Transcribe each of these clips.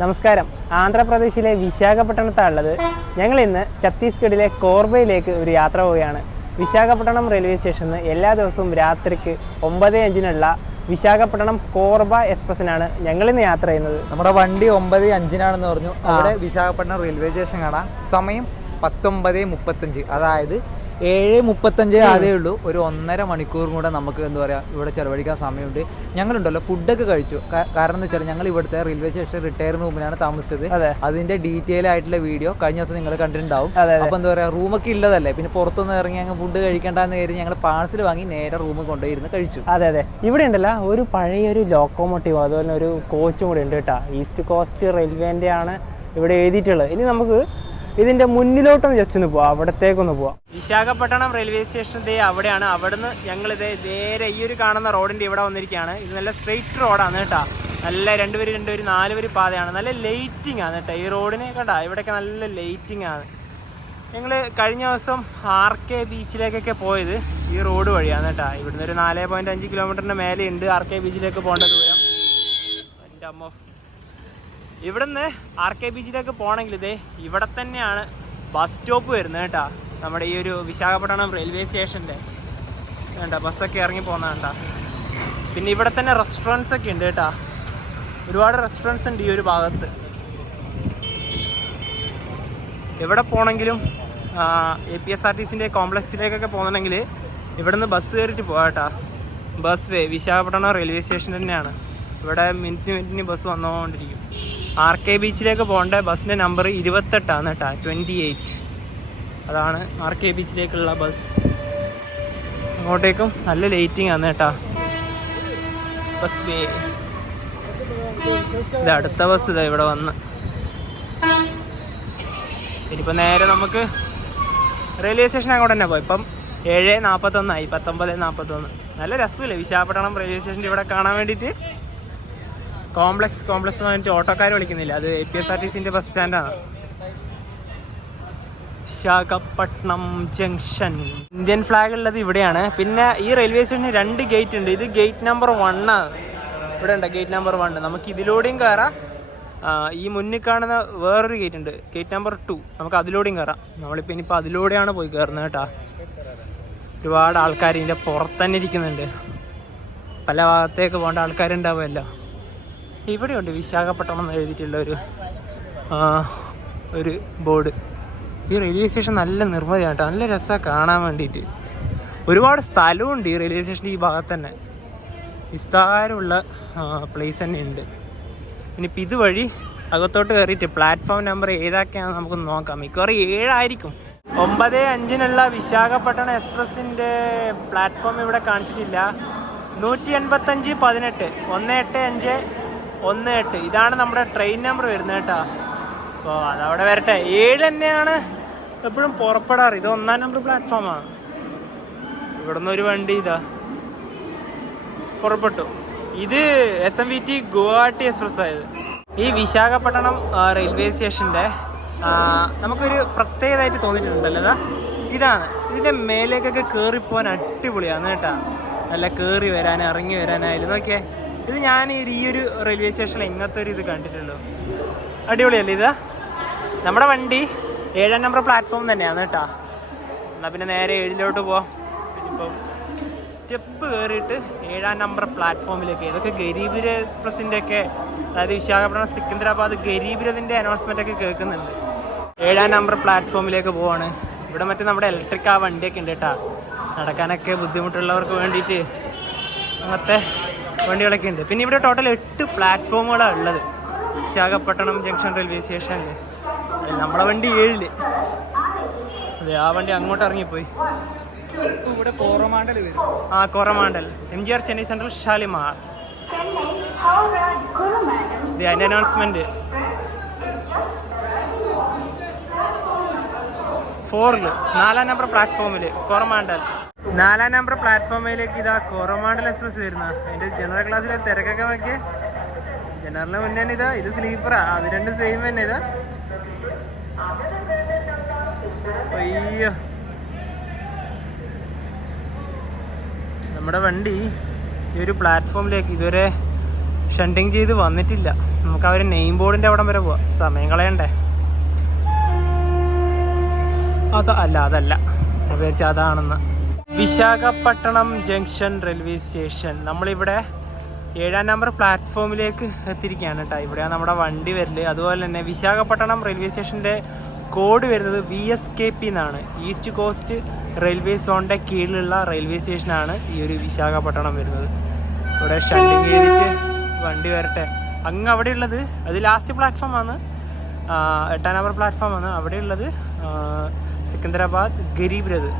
നമസ്കാരം. ആന്ധ്രാപ്രദേശിലെ വിശാഖപട്ടണത്താണുള്ളത്. ഞങ്ങൾ ഇന്ന് ഛത്തീസ്ഗഡിലെ കോർബയിലേക്ക് ഒരു യാത്ര പോവുകയാണ്. വിശാഖപട്ടണം റെയിൽവേ സ്റ്റേഷനിൽ നിന്ന് എല്ലാ ദിവസവും രാത്രിക്ക് 9:05 വിശാഖപട്ടണം കോർബ എക്സ്പ്രസിനാണ് ഞങ്ങളിന്ന് യാത്ര ചെയ്യുന്നത്. നമ്മുടെ വണ്ടി 9:05 പറഞ്ഞു. അവിടെ വിശാഖപട്ടണം റെയിൽവേ സ്റ്റേഷൻ കാണാം. സമയം 19:35, അതായത് 7:35 ആതേ ഉള്ളൂ. ഒരു 1.5 മണിക്കൂറും കൂടെ നമുക്ക് എന്താ പറയുക ഇവിടെ ചിലവഴിക്കാൻ സമയമുണ്ട്. ഞങ്ങളുണ്ടല്ലോ ഫുഡൊക്കെ കഴിച്ചു. കാരണം എന്ന് വെച്ചാൽ ഞങ്ങൾ ഇവിടുത്തെ റെയിൽവേ സ്റ്റേഷൻ റിട്ടയറിന് മുമ്പിലാണ് താമസിച്ചത്. അതിന്റെ ഡീറ്റെയിൽ ആയിട്ടുള്ള വീഡിയോ കഴിഞ്ഞ ദിവസം നിങ്ങൾ കണ്ടിട്ടുണ്ടാവും. അപ്പോൾ എന്താ പറയുക റൂമൊക്കെ ഉള്ളതല്ലേ, പിന്നെ പുറത്തൊന്നും ഇറങ്ങി അങ്ങ് ഫുഡ് കഴിക്കേണ്ടെന്ന് കരുതി ഞങ്ങൾ പാഴ്സൽ വാങ്ങി നേരെ റൂമിൽ കൊണ്ടുപോയിരുന്ന് കഴിച്ചു. അതെ, ഇവിടെ ഉണ്ടല്ലോ ഒരു പഴയൊരു ലോക്കോമോട്ടീവ് അതുപോലെ ഒരു കോച്ചും കൂടെ ഉണ്ട് കേട്ടോ. ഈസ്റ്റ് കോസ്റ്റ് റെയിൽവേൻ്റെ ആണ് ഇവിടെ എഴുതിയിട്ടുള്ളത്. ഇനി നമുക്ക് ഇതിൻ്റെ മുന്നിലോട്ടൊന്ന് ജസ്റ്റ് ഒന്ന് പോവാം, അവിടത്തേക്കൊന്ന് പോവാം. വിശാഖപട്ടണം റെയിൽവേ സ്റ്റേഷൻ്റെ അവിടെയാണ്. അവിടുന്ന് ഞങ്ങളിത് നേരെ ഈ ഒരു കാണുന്ന റോഡിൻ്റെ ഇവിടെ വന്നിരിക്കുകയാണ്. ഇത് നല്ല സ്ട്രെയിറ്റ് റോഡാണ് കേട്ടോ. നല്ല 2 വരി 4 വരി പാതയാണ്. നല്ല ലൈറ്റിംഗ് ആണ് കേട്ടോ ഈ റോഡിന്. കേട്ടോ ഇവിടെയൊക്കെ നല്ല ലൈറ്റിംഗ് ആണ്. ഞങ്ങൾ കഴിഞ്ഞ ദിവസം RK ബീച്ചിലേക്കൊക്കെ പോയത് ഈ റോഡ് വഴിയാണ് കേട്ടോ. ഇവിടുന്ന് ഒരു 4.5 കിലോമീറ്ററിൻ്റെ മേലെ ഉണ്ട് RK ബീച്ചിലേക്ക് പോകേണ്ട ദൂരം. എൻ്റെ അമ്മ, ഇവിടുന്ന് RK ബീച്ചിലേക്ക് പോകണമെങ്കിൽ ഇതേ ഇവിടെ തന്നെയാണ് ബസ് സ്റ്റോപ്പ് വരുന്നത് കേട്ടോ. നമ്മുടെ ഈ ഒരു വിശാഖപട്ടണം റെയിൽവേ സ്റ്റേഷൻ്റെ വേണ്ട ബസ്സൊക്കെ ഇറങ്ങി പോകുന്ന വേണ്ട. പിന്നെ ഇവിടെ തന്നെ റെസ്റ്റോറൻറ്റ്സ് ഒക്കെ ഉണ്ട് കേട്ടോ. ഒരുപാട് റെസ്റ്റോറൻറ്റ്സ് ഉണ്ട് ഈ ഒരു ഭാഗത്ത്. എവിടെ പോകണമെങ്കിലും APSRTCൻ്റെ കോംപ്ലക്സിലേക്കൊക്കെ പോകുന്നുണ്ടെങ്കിൽ ഇവിടുന്ന് ബസ് കയറിയിട്ട് പോകാം കേട്ടോ. ബസ് വേ വിശാഖപട്ടണം റെയിൽവേ സ്റ്റേഷൻ തന്നെയാണ്. ഇവിടെ മിനിറ്റിന് ബസ് വന്നുകൊണ്ടിരിക്കും. RK ബീച്ചിലേക്ക് പോകേണ്ട ബസ്സിൻ്റെ നമ്പർ 28 ആണ് കേട്ടോ, 28. അതാണ് RK ബീച്ചിലേക്കുള്ള ബസ്. അങ്ങോട്ടേക്കും നല്ല ലൈറ്റിംഗ് ആണ് കേട്ടോ. ബസ് വേ ഇത് അടുത്ത ബസ് ഇതാ ഇവിടെ വന്ന്. ഇനിയിപ്പോൾ നേരെ നമുക്ക് റെയിൽവേ സ്റ്റേഷൻ അങ്ങോട്ട് തന്നെ പോയി. ഇപ്പം 7:41 ആയി, 19:41. നല്ല രസമില്ലേ വിശാഖപട്ടണം റെയിൽവേ സ്റ്റേഷൻ്റെ ഇവിടെ കാണാൻ വേണ്ടിയിട്ട്. കോംപ്ലക്സ് എന്ന് പറഞ്ഞിട്ട് ഓട്ടോക്കാർ വിളിക്കുന്നില്ല, അത് APSRTCൻ്റെ ബസ് സ്റ്റാൻഡാണ്. വിശാഖപട്ടണം ജംഗ്ഷൻ. ഇന്ത്യൻ ഫ്ലാഗ് ഉള്ളത് ഇവിടെയാണ്. പിന്നെ ഈ റെയിൽവേ സ്റ്റേഷന് 2 ഗേറ്റ് ഉണ്ട്. ഇത് ഗേറ്റ് നമ്പർ 1 ആണ്. ഇവിടെ ഉണ്ട് ഗേറ്റ് നമ്പർ 1. നമുക്ക് ഇതിലൂടെയും കയറാം. ഈ മുന്നിൽ കാണുന്ന വേറൊരു ഗേറ്റ് ഉണ്ട്, ഗേറ്റ് നമ്പർ 2. നമുക്ക് അതിലൂടെയും കയറാം. നമ്മളിപ്പോൾ ഇനിയിപ്പോൾ അതിലൂടെയാണ് പോയി കയറുന്നത് കേട്ടോ. ഒരുപാട് ആൾക്കാർ ഇതിൻ്റെ പുറത്ത് തന്നെ ഇരിക്കുന്നുണ്ട്. പല ഭാഗത്തേക്ക് പോകേണ്ട ആൾക്കാരുണ്ടാവുമല്ലോ. ഇവിടെയുണ്ട് വിശാഖപട്ടണം എന്ന് എഴുതിയിട്ടുള്ള ഒരു ബോർഡ്. ഈ റെയിൽവേ സ്റ്റേഷൻ നല്ല നിർമ്മിതിയാണ് കേട്ടോ. നല്ല രസമാണ് കാണാൻ വേണ്ടിയിട്ട്. ഒരുപാട് സ്ഥലമുണ്ട് ഈ റെയിൽവേ സ്റ്റേഷൻ്റെ ഈ ഭാഗത്ത് തന്നെ. വിസ്താരമുള്ള പ്ലേസ് തന്നെ ഉണ്ട്. ഇനിയിപ്പോൾ ഇതുവഴി അകത്തോട്ട് കയറിയിട്ട് പ്ലാറ്റ്ഫോം നമ്പർ ഏതൊക്കെയാണെന്ന് നമുക്കൊന്ന് നോക്കാം. മിക്കവാറും 7 ആയിരിക്കും. 9:05 വിശാഖപട്ടണം എക്സ്പ്രസിൻ്റെ പ്ലാറ്റ്ഫോം ഇവിടെ കാണിച്ചിട്ടില്ല. 185-18 185-18 ഇതാണ് നമ്മുടെ ട്രെയിൻ നമ്പർ വരുന്നത് കേട്ടോ. അപ്പോൾ അതവിടെ വരട്ടെ. 7 തന്നെയാണ് എപ്പോഴും പുറപ്പെടാറ്. ഇത് 1-ാം നമ്പർ പ്ലാറ്റ്ഫോമാണ്. ഇവിടെ നിന്ന് ഒരു വണ്ടി ഇതാ പുറപ്പെട്ടു. ഇത് SMVT ഗുവാഹട്ടി എക്സ്പ്രസ് ആയത്. ഈ വിശാഖപട്ടണം റെയിൽവേ സ്റ്റേഷൻ്റെ നമുക്കൊരു പ്രത്യേകതയായിട്ട് തോന്നിയിട്ടുണ്ടല്ലോ. ഇതാണ് ഇതിൻ്റെ മേലേക്കൊക്കെ കയറിപ്പോകാൻ അടിപൊളിയാണ് കേട്ടോ. നല്ല കയറി വരാൻ ഇറങ്ങി വരാനായാലും നോക്കിയേ. ഇത് ഞാൻ ഈ ഒരു റെയിൽവേ സ്റ്റേഷനിൽ ഇങ്ങനത്തെ ഒരു ഇത് കണ്ടിട്ടുള്ളൂ. അടിപൊളിയല്ലേ ഇത്. നമ്മുടെ വണ്ടി 7-ാം നമ്പർ പ്ലാറ്റ്ഫോം തന്നെയാണ് കേട്ടോ. എന്നാൽ പിന്നെ നേരെ 7-ലോട്ട് പോവാം. ഇപ്പം സ്റ്റെപ്പ് കയറിയിട്ട് 7-ാം നമ്പർ പ്ലാറ്റ്ഫോമിലേക്ക്. ഇതൊക്കെ ഗരീബ് എക്സ്പ്രസിൻ്റെ ഒക്കെ, അതായത് വിശാഖപട്ടണം സിക്കന്ദരാബാദ് ഗരീബിരതിൻ്റെ അനൗൺസ്മെൻ്റ് ഒക്കെ കേൾക്കുന്നുണ്ട്. 7-ാം നമ്പർ പ്ലാറ്റ്ഫോമിലേക്ക് പോവാണ്. ഇവിടെ മറ്റേ നമ്മുടെ ഇലക്ട്രിക് വണ്ടിയൊക്കെ ഉണ്ട് കേട്ടോ. നടക്കാനൊക്കെ ബുദ്ധിമുട്ടുള്ളവർക്ക് വേണ്ടിയിട്ട് അങ്ങനത്തെ വണ്ടികളൊക്കെ ഉണ്ട്. പിന്നെ ഇവിടെ ടോട്ടൽ 8 പ്ലാറ്റ്ഫോമുകളാണ് ഉള്ളത് വിശാഖപട്ടണം ജംഗ്ഷൻ റെയിൽവേ സ്റ്റേഷനിൽ. നമ്മളെ വണ്ടി 7-ല്. അതെ, ആ വണ്ടി അങ്ങോട്ട് ഇറങ്ങിപ്പോയി. ഇവിടെ കോറമാണ്ടൽ വരും. Coromandel MGR Chennai central Shalimar. അതിൻ്റെ അനൗൺസ്മെന്റ് 4-ല് 4-ാം നമ്പർ പ്ലാറ്റ്ഫോമിൽ കോറമാണ്ടൽ. 4-ാം നമ്പർ പ്ലാറ്റ്ഫോമിലേക്ക് ഇതാ കോറമാണ്ടൽ എക്സ്പ്രസ് വരുന്നത്. അതിൻ്റെ ജനറൽ ക്ലാസ്സിലെ തിരക്കൊക്കെ നോക്കിയേ. ജനറലിന് മുന്നേ ഇതാ, ഇത് സ്ലീപ്പറാ. അത് 2 സെയിം തന്നെ. ഇതാ അയ്യോ, നമ്മുടെ വണ്ടി ഈ ഒരു പ്ലാറ്റ്ഫോമിലേക്ക് ഇതുവരെ ഷണ്ടിങ് ചെയ്ത് വന്നിട്ടില്ല. നമുക്ക് അവർ നെയിം ബോർഡിൻ്റെ അവിടം വരെ പോവാം, സമയം കളയണ്ടേ. അതല്ല ഞാൻ വിചാരിച്ച അതാണെന്ന്. Visakhapatnam junction railway station. നമ്മളിവിടെ 7ാം നമ്പർ പ്ലാറ്റ്ഫോമിലേക്ക് എത്തിയിരിക്കുകയാണ് കേട്ടോ. ഇവിടെയാണ് നമ്മുടെ വണ്ടി വരല്. അതുപോലെ തന്നെ വിശാഖപട്ടണം റെയിൽവേ സ്റ്റേഷൻ്റെ കോഡ് വരുന്നത് VSKP എന്നാണ്. ഈസ്റ്റ് കോസ്റ്റ് റെയിൽവേ സോണിൻ്റെ കീഴിലുള്ള റെയിൽവേ സ്റ്റേഷനാണ് ഈ ഒരു വിശാഖപട്ടണം വരുന്നത്. ഇവിടെ ഷണ്ടിങ് ചെയ്തിട്ട് വണ്ടി വരട്ടെ. അങ്ങ് അവിടെയുള്ളത് അത് ലാസ്റ്റ് പ്ലാറ്റ്ഫോമാണ്, 8ാം നമ്പർ പ്ലാറ്റ്ഫോമാണ്. അവിടെയുള്ളത് സിക്കന്ദരാബാദ് ഗരീബ് രഥ്.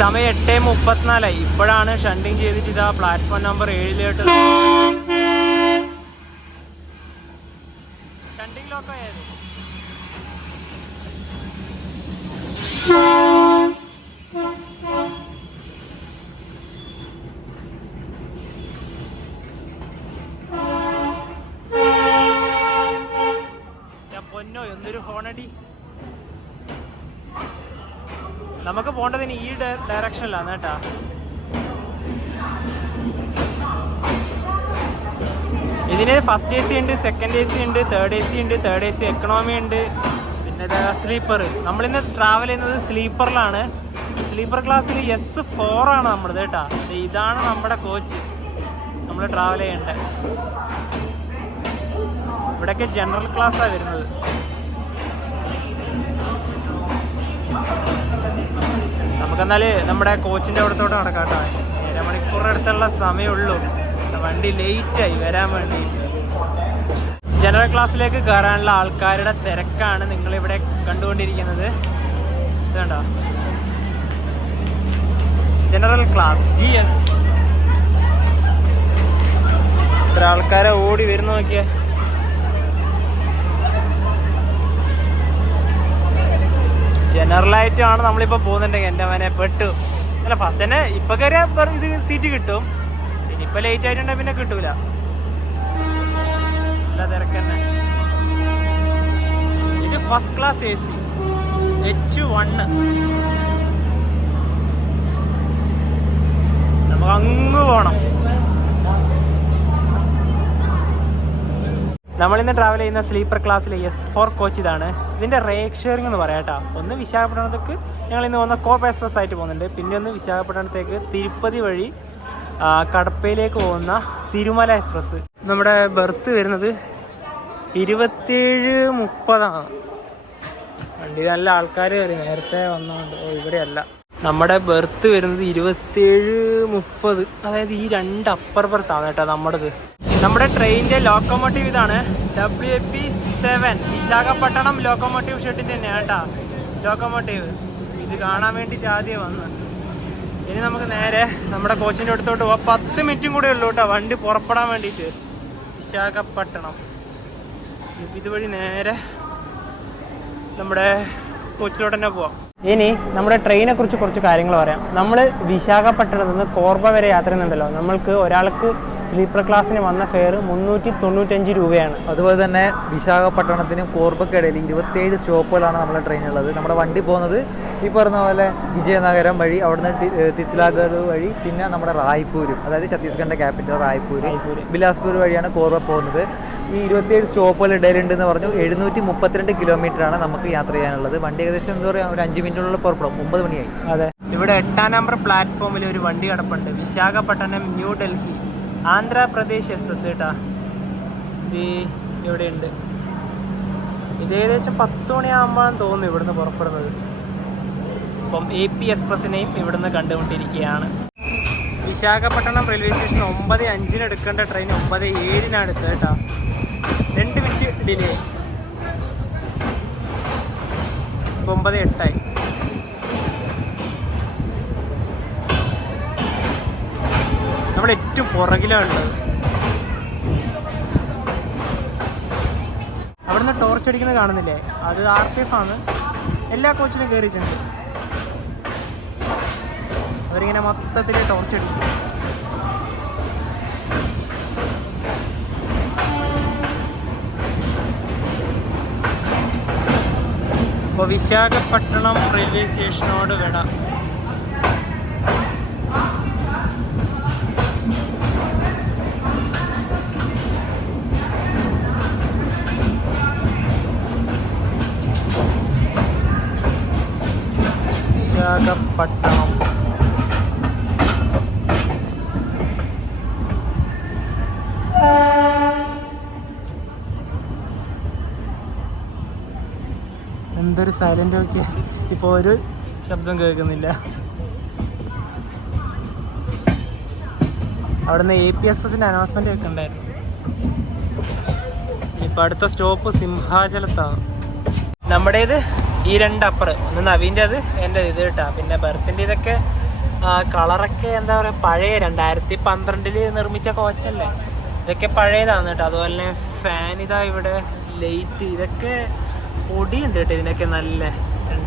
സമയം 8:34. ഇപ്പോഴാണ് ഷണ്ടിങ് ചെയ്തിട്ട് ഇതാ പ്ലാറ്റ്ഫോം നമ്പർ 7 ഷണ്ടിങ് ലോക്ക് ആയത്. പൊന്നോ എന്തൊരു ഹോണടി. നമുക്ക് പോകേണ്ടതിന് ഈ ഡയറക്ഷനിലാണ് കേട്ടാ. ഇതിന് ഫസ്റ്റ് AC ഉണ്ട്, സെക്കൻഡ് AC ഉണ്ട്, തേർഡ് AC ഉണ്ട്, തേർഡ് AC എക്കണോമി ഉണ്ട്, പിന്നെ സ്ലീപ്പർ. നമ്മളിന്ന് ട്രാവൽ ചെയ്യുന്നത് സ്ലീപ്പറിലാണ്. സ്ലീപ്പർ ക്ലാസ്സിൽ S4 ആണ് നമ്മളത് കേട്ടാ. ഇതാണ് നമ്മുടെ കോച്ച് നമ്മൾ ട്രാവൽ ചെയ്യേണ്ടത്. ഇവിടെയൊക്കെ ജനറൽ ക്ലാസ്സാണ് വരുന്നത്. നമുക്കെന്നാല് നമ്മുടെ കോച്ചിൻ്റെ അവിടത്തോട്ട് നടക്കാം കേട്ടോ. 1.5 മണിക്കൂറിനടുത്തുള്ള സമയമുള്ളൂ. വണ്ടി ലേറ്റായി വരാൻ വേണ്ടിയിട്ട്. ജനറൽ ക്ലാസ്സിലേക്ക് കയറാനുള്ള ആൾക്കാരുടെ തിരക്കാണ് നിങ്ങളിവിടെ കണ്ടുകൊണ്ടിരിക്കുന്നത്. ഇതുണ്ടോ ജനറൽ ക്ലാസ് GS. ഇത്ര ആൾക്കാരെ ഓടി വരുന്ന നോക്കിയേ. ജനറലായിട്ടാണ് നമ്മളിപ്പോൾ പോകുന്നുണ്ടെങ്കിൽ എൻ്റെ മനെ പെട്ടു. അല്ല ഫസ്റ്റ് തന്നെ ഇപ്പൊ കയറിയ ഇത് സീറ്റ് കിട്ടും. ഇനിയിപ്പോൾ ലേറ്റ് ആയിട്ടുണ്ടെങ്കിൽ പിന്നെ കിട്ടൂല. നല്ല തിരക്കന്നെ. ഇത് ഫസ്റ്റ് ക്ലാസ് AC H1. നമുക്ക് അങ്ങ് പോകണം. നമ്മളിന്ന് ട്രാവൽ ചെയ്യുന്ന സ്ലീപ്പർ ക്ലാസ്സിലെ S4 കോച്ച് ഇതാണ്. ഇതിൻ്റെ റേറ്റ് ഷെയറിംഗ് എന്ന് പറയാം കേട്ടോ. ഒന്ന് വിശാഖപട്ടണത്തേക്ക് ഞങ്ങൾ ഇന്ന് വന്ന കോപ്പ് എക്സ്പ്രസ് ആയിട്ട് പോകുന്നുണ്ട്. പിന്നെ ഒന്ന് വിശാഖപട്ടണത്തേക്ക് തിരുപ്പതി വഴി കടപ്പയിലേക്ക് പോകുന്ന തിരുമല എക്സ്പ്രസ്. നമ്മുടെ ബർത്ത് വരുന്നത് 27:30. വണ്ടി നല്ല ആൾക്കാർ കയറി നേരത്തെ വന്നതുകൊണ്ട്. ഇവിടെയല്ല. നമ്മുടെ ബർത്ത് വരുന്നത് 27:30. അതായത് ഈ 2 അപ്പർ ബർത്താണ് കേട്ടോ നമ്മുടേത്. നമ്മുടെ ട്രെയിനിൻ്റെ ലോക്കോമോട്ടീവ് ഇതാണ്, WP7 വിശാഖപട്ടണം ലോക്കോമോട്ടീവ് ഷെഡിൻ്റെ തന്നെയാണ് കേട്ടോ ലോക്കോമോട്ടീവ്. ഇത് കാണാൻ വേണ്ടി ആദ്യം വന്ന്. ഇനി നമുക്ക് നേരെ നമ്മുടെ കോച്ചിൻ്റെ അടുത്തോട്ട് പോവാം. 10 മിനിറ്റും കൂടെ ഉള്ളൂ കേട്ടോ വണ്ടി പുറപ്പെടാൻ വേണ്ടിയിട്ട്. വിശാഖപട്ടണം ഇതുവഴി നേരെ നമ്മുടെ കോച്ചിലോട്ട് തന്നെ പോവാം. ഇനി നമ്മുടെ ട്രെയിനെ കുറിച്ച് കുറച്ച് കാര്യങ്ങൾ പറയാം. നമ്മൾ വിശാഖപട്ടണത്ത് നിന്ന് കോർബ വരെ യാത്ര ചെയ്യുന്നുണ്ടല്ലോ. നമ്മൾക്ക് ഒരാൾക്ക് സ്ലീപ്പർ ക്ലാസ്സിന് വന്ന ഫെയർ 395 രൂപയാണ്. അതുപോലെ തന്നെ വിശാഖപട്ടണത്തിനും കോർബയ്ക്കിടയിൽ 27 സ്റ്റോപ്പുകളാണ് നമ്മുടെ ട്രെയിനുള്ളത്. നമ്മുടെ വണ്ടി പോകുന്നത് ഈ പറഞ്ഞ പോലെ വിജയനഗരം വഴി, അവിടുന്ന് തിത്ലാഗഡ് വഴി, പിന്നെ നമ്മുടെ റായ്പൂരും, അതായത് ഛത്തീസ്ഗഡിൻ്റെ ക്യാപിറ്റൽ റായ്പൂര്, ബിലാസ്പൂർ വഴിയാണ് കോർബ പോകുന്നത്. ഈ 27 സ്റ്റോപ്പുകൾ ഇടയിലുണ്ടെന്ന് പറഞ്ഞു. 732 കിലോമീറ്ററാണ് നമുക്ക് യാത്ര ചെയ്യാനുള്ളത്. വണ്ടി ഏകദേശം എന്താ പറയുക ഒരു 5 മിനിറ്റിനുള്ളിൽ പുറപ്പെടും. 9 മണിയായി. അതെ, ഇവിടെ 8ാം നമ്പർ പ്ലാറ്റ്ഫോമിൽ ഒരു വണ്ടി കിടപ്പുണ്ട്. വിശാഖപട്ടണം ന്യൂ ഡൽഹി ആന്ധ്രാപ്രദേശ് എക്സ്പ്രസ് കേട്ടാ. ഇത് ഇവിടെയുണ്ട്. ഇത് ഏകദേശം 10 മണിയാകുമ്പോഴാണ് തോന്നുന്നു ഇവിടുന്ന് പുറപ്പെടുന്നത്. അപ്പം AP എക്സ്പ്രസിനെയും ഇവിടുന്ന് കണ്ടുകൊണ്ടിരിക്കുകയാണ്. വിശാഖപട്ടണം റെയിൽവേ സ്റ്റേഷൻ 9:05 എടുക്കേണ്ട ട്രെയിൻ 9:07 എടുത്തത് കേട്ടോ. 2 മിനിറ്റ് ഡിലേ. 9:08. നമ്മുടെ ഏറ്റവും പുറകിലാണുള്ളത്. അവിടുന്ന് ടോർച്ച് അടിക്കുന്നത് കാണുന്നില്ലേ, അത് RPF ആണ്. എല്ലാ കോച്ചിലും കയറിയിട്ടുണ്ട്. അവരിങ്ങനെ മൊത്തത്തിൽ ടോർച്ച് അടിക്കും. അപ്പോൾ വിശാഖപട്ടണം റെയിൽവേ സ്റ്റേഷനോട് വിട. വിശാഖപട്ടണം. എന്തൊരു സൈലന്റ് നോക്കിയ, ഇപ്പൊ ഒരു ശബ്ദം കേൾക്കുന്നില്ല. അവിടുന്ന് AP എക്സ്പ്രസിന്റെ അനൗൺസ്മെന്റ് ഒക്കെ ഉണ്ടായിരുന്നു. ഇപ്പൊ അടുത്ത സ്റ്റോപ്പ് സിംഹാചലത്താണ്. നമ്മുടേത് ഈ രണ്ടപ്പറ്, ഒന്ന് നവീൻ്റെ അത് എൻ്റെ ഇത് കേട്ടാ. പിന്നെ ബർത്തിൻ്റെ ഇതൊക്കെ കളറൊക്കെ എന്താ പറയുക, പഴയ 2012 നിർമ്മിച്ച കോച്ചല്ലേ, ഇതൊക്കെ പഴയതാണ് കേട്ടോ. അതുപോലെ തന്നെ ഫാൻ ഇതാ, ഇവിടെ ലൈറ്റ്, ഇതൊക്കെ പൊടിയുണ്ട് കേട്ടോ ഇതിനൊക്കെ. നല്ല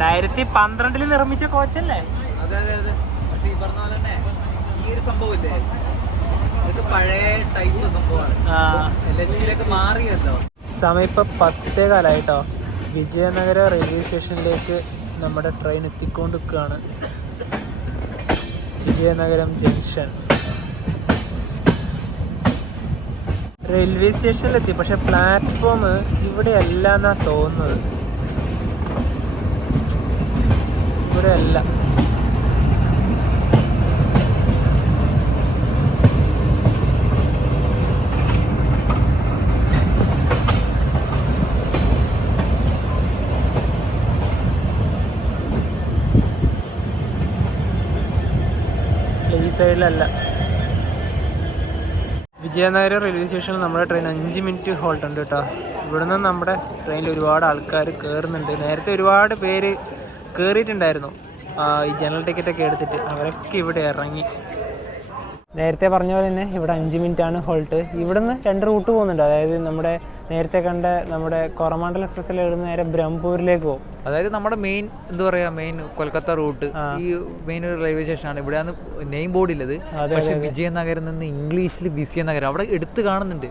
2012 നിർമ്മിച്ച കോച്ചല്ലേ. അതെ അതെ അതെ. പക്ഷെ ഈ പറഞ്ഞ പോലെ തന്നെ ഈ ഒരു സംഭവമില്ലേ, ഇതൊക്കെ പഴയ ടൈപ്പ് സംഭവമാണ്. LHP മാറിയല്ലോ. സമയം ഇപ്പം 10:15 വിജയനഗര റെയിൽവേ സ്റ്റേഷനിലേക്ക് നമ്മുടെ ട്രെയിൻ എത്തിക്കൊണ്ടിരിക്കുകയാണ്. വിജയനഗരം ജംഗ്ഷൻ റെയിൽവേ സ്റ്റേഷനിലെത്തി. പക്ഷെ പ്ലാറ്റ്ഫോം ഇവിടെ അല്ല എന്നാ തോന്നുന്നത്. ഇവിടെ അല്ല. ഈ സൈഡിലല്ല. വിജയനഗരം റെയിൽവേ സ്റ്റേഷനിൽ നമ്മുടെ ട്രെയിൻ 5 മിനിറ്റ് ഹോൾട്ട് ഉണ്ട് കേട്ടോ. ഇവിടുന്ന് നമ്മുടെ ട്രെയിനിൽ ഒരുപാട് ആൾക്കാർ കയറുന്നുണ്ട്. നേരത്തെ ഒരുപാട് പേര് കയറിയിട്ടുണ്ടായിരുന്നു ഈ ജനറൽ ടിക്കറ്റൊക്കെ എടുത്തിട്ട്. അവരൊക്കെ ഇവിടെ ഇറങ്ങി. നേരത്തെ പറഞ്ഞ പോലെ തന്നെ ഇവിടെ 5 മിനിറ്റാണ് ഹോൾട്ട്. ഇവിടുന്ന് 2 റൂട്ട് പോകുന്നുണ്ട്. അതായത് നമ്മുടെ നേരത്തെ കണ്ട നമ്മുടെ കോറമാണ്ടൽ എക്സ്പ്രസ്സിൽ ഇവിടുന്ന് നേരെ ബ്രഹ്മപൂരിലേക്ക് പോകും. അതായത് നമ്മുടെ മെയിൻ എന്താ പറയാ, മെയിൻ കൊൽക്കത്ത റൂട്ട് ഈ മെയിൻ റെയിൽവേ സ്റ്റേഷനാണ്. ഇവിടെയാണ് നെയിം ബോർഡ് ഉള്ളത്. പക്ഷേ വിജയനഗരം നിന്ന് ഇംഗ്ലീഷിൽ വിജയനഗരം അവിടെ എടുത്ത് കാണുന്നുണ്ട്.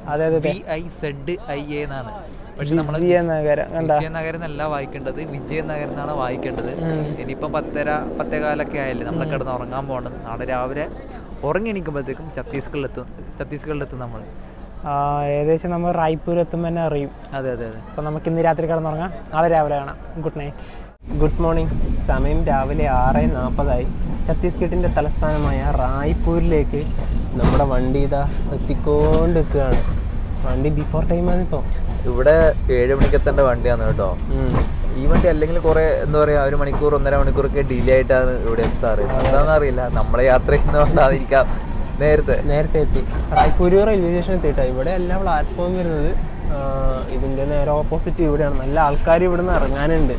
VIZIA എന്നാണ്. പക്ഷെ നമ്മൾ വിജയനഗരം എന്നല്ല വായിക്കേണ്ടത്, വിജയനഗരം എന്നാണ് വായിക്കേണ്ടത്. ഇനിയിപ്പം 10:15 ആയല്ലേ, നമ്മൾ കിടന്ന് ഉറങ്ങാൻ പോകണം. നാളെ രാവിലെ ഉറങ്ങി എണീക്കുമ്പോഴത്തേക്കും ഛത്തീസ്ഗഡിലെത്തും നമ്മൾ. ഏകദേശം നമ്മൾ റായ്പൂർ എത്തുമ്പോൾ തന്നെ അറിയും. അതെ അതെ അതെ. അപ്പോൾ നമുക്ക് ഇന്ന് രാത്രി കിടന്നുറങ്ങാം, നാളെ രാവിലെ കാണാം. Good night, good morning. സമയം രാവിലെ 6:40. ഛത്തീസ്ഗഡിൻ്റെ തലസ്ഥാനമായ റായ്പൂരിലേക്ക് നമ്മുടെ വണ്ടി ഇതാ എത്തിക്കൊണ്ടിരിക്കുകയാണ്. വണ്ടി ബിഫോർ ടൈമാണ്. ഇപ്പോൾ ഇവിടെ 7 മണിക്ക് എത്തേണ്ട വണ്ടിയാണ് കേട്ടോ. ഈ വണ്ടി അല്ലെങ്കിൽ കുറെ എന്താ പറയാ, 1 മണിക്കൂർ 1.5 മണിക്കൂറൊക്കെ ഡിലേ ആയിട്ടാണ് ഇവിടെ എത്താറ്. എന്താണെന്ന് അറിയില്ല, നമ്മളെ യാത്ര ചെയ്യുന്നതുകൊണ്ടായിരിക്കാം നേരത്തെ എത്തി. റായ്പൂർ റെയിൽവേ സ്റ്റേഷൻ എത്തിയിട്ടാ. ഇവിടെ എല്ലാ പ്ലാറ്റ്ഫോം വരുന്നത് ഇതിൻ്റെ നേരെ ഓപ്പോസിറ്റ് ഇവിടെയാണ്. നല്ല ആൾക്കാർ ഇവിടെ നിന്ന് ഇറങ്ങാനുണ്ട്.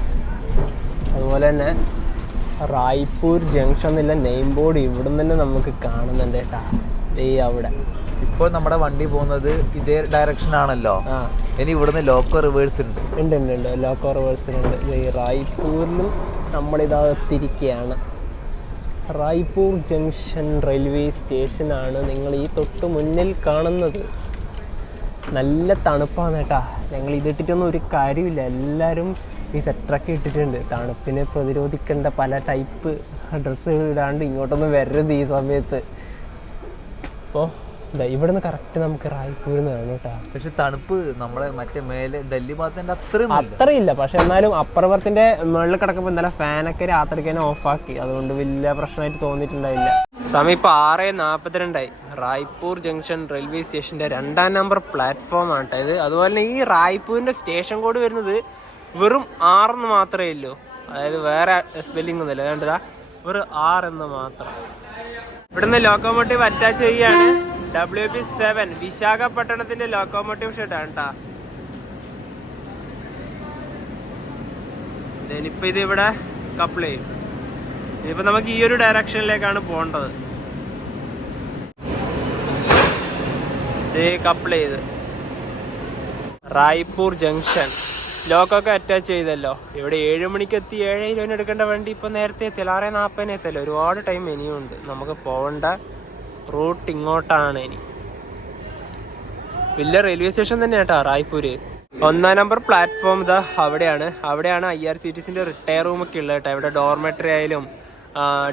അതുപോലെ തന്നെ റായ്പൂർ ജംഗ്ഷൻ എന്നുള്ള നെയിം ബോർഡ് ഇവിടെ നിന്ന് തന്നെ നമുക്ക് കാണുന്നുണ്ട് കേട്ടാ. അവിടെ ഇപ്പോൾ നമ്മുടെ വണ്ടി പോകുന്നത് ഇതേ ഡയറക്ഷൻ ആണല്ലോ. ഇനി ഇവിടുന്ന് ലോക്കോ റിവേഴ്സ് ഉണ്ട്. ലോക്കോ റിവേഴ്സിനുണ്ട്. ഈ റായ്പൂരിലും നമ്മളിതാ എത്തിയിരിക്കുകയാണ്. റായ്പൂർ ജംഗ്ഷൻ റെയിൽവേ സ്റ്റേഷനാണ് നിങ്ങൾ ഈ തൊട്ട് മുന്നിൽ കാണുന്നത്. നല്ല തണുപ്പാണ് കേട്ടാ. ഞങ്ങൾ ഇതിട്ടിട്ടൊന്നും ഒരു കാര്യമില്ല. എല്ലാവരും ഈ സെറ്ററൊക്കെ ഇട്ടിട്ടുണ്ട്. തണുപ്പിനെ പ്രതിരോധിക്കേണ്ട പല ടൈപ്പ് ഡ്രസ്സ് ഇടാണ്ട് ഇങ്ങോട്ടൊന്നും വരരുത് ഈ സമയത്ത്. അപ്പോൾ ഇവിടുന്ന് കറക്റ്റ് നമുക്ക് റായ്പൂരിൽ നിന്ന് കാണും കേട്ടോ. പക്ഷെ തണുപ്പ് നമ്മുടെ മറ്റേ മേലെ ഡൽഹി ഭാഗത്തിൻ്റെ അത്രയില്ല. പക്ഷെ എന്നാലും അപ്പുറത്തിന്റെ മുകളിൽ കിടക്കുമ്പോൾ ഇന്നലെ ഫാനൊക്കെ രാത്രിക്ക് തന്നെ ഓഫാക്കി. അതുകൊണ്ട് വലിയ പ്രശ്നമായിട്ട് തോന്നിയിട്ടുണ്ടായില്ല. സമയം ഇപ്പോൾ 6:42. റായ്പൂർ ജംഗ്ഷൻ റെയിൽവേ സ്റ്റേഷന്റെ 2ാം നമ്പർ പ്ലാറ്റ്ഫോം ആണ് കേട്ടോ ഇത്. അതുപോലെ തന്നെ ഈ റായ്പൂരിന്റെ സ്റ്റേഷൻ കോഡ് വരുന്നത് വെറും 6 എന്ന് മാത്രമേ ഉള്ളൂ. അതായത് വേറെ സ്പെല്ലിംഗ് ഒന്നുമില്ല. അതുകൊണ്ടാ ഒരു 6 എന്ന് മാത്രം. ഇവിടുന്ന് ലോക്കോമോട്ടീവ് അറ്റാച്ച് ചെയ്യുകയാണ്. WP7 വിശാഖപട്ടണത്തിന്റെ ലോക്കോമോട്ടീവ് ഷെഡാണ് കേട്ടാ. ഇനിയിപ്പോൾ ഇത് ഇവിടെ കപ്പിൾ ചെയ്യും. ഇനിയിപ്പോൾ നമുക്ക് ഈ ഒരു ഡയറക്ഷനിലേക്കാണ് പോകേണ്ടത്. കപ്പിൾ ചെയ്ത് റായ്പൂർ ജംഗ്ഷൻ ലോക്കൊക്കെ അറ്റാച്ച് ചെയ്തല്ലോ. ഇവിടെ 7 മണിക്ക് എത്തി 7:20 എടുക്കേണ്ട വണ്ടി ഇപ്പം നേരത്തെ എത്തി. 6:40 എത്തല്ലോ. ഒരുപാട് ടൈം ഇനിയുണ്ട്. നമുക്ക് പോകേണ്ട റൂട്ട് ഇങ്ങോട്ടാണ്. ഇനി വലിയ റെയിൽവേ സ്റ്റേഷൻ തന്നെ കേട്ടോ റായ്പൂര്. 1ാം നമ്പർ പ്ലാറ്റ്ഫോം ഇതാ അവിടെയാണ്. IRCTCന്റെ റിട്ടയർ റൂമൊക്കെ ഉള്ളത് കേട്ടോ. ഇവിടെ ഡോർമെട്രി ആയാലും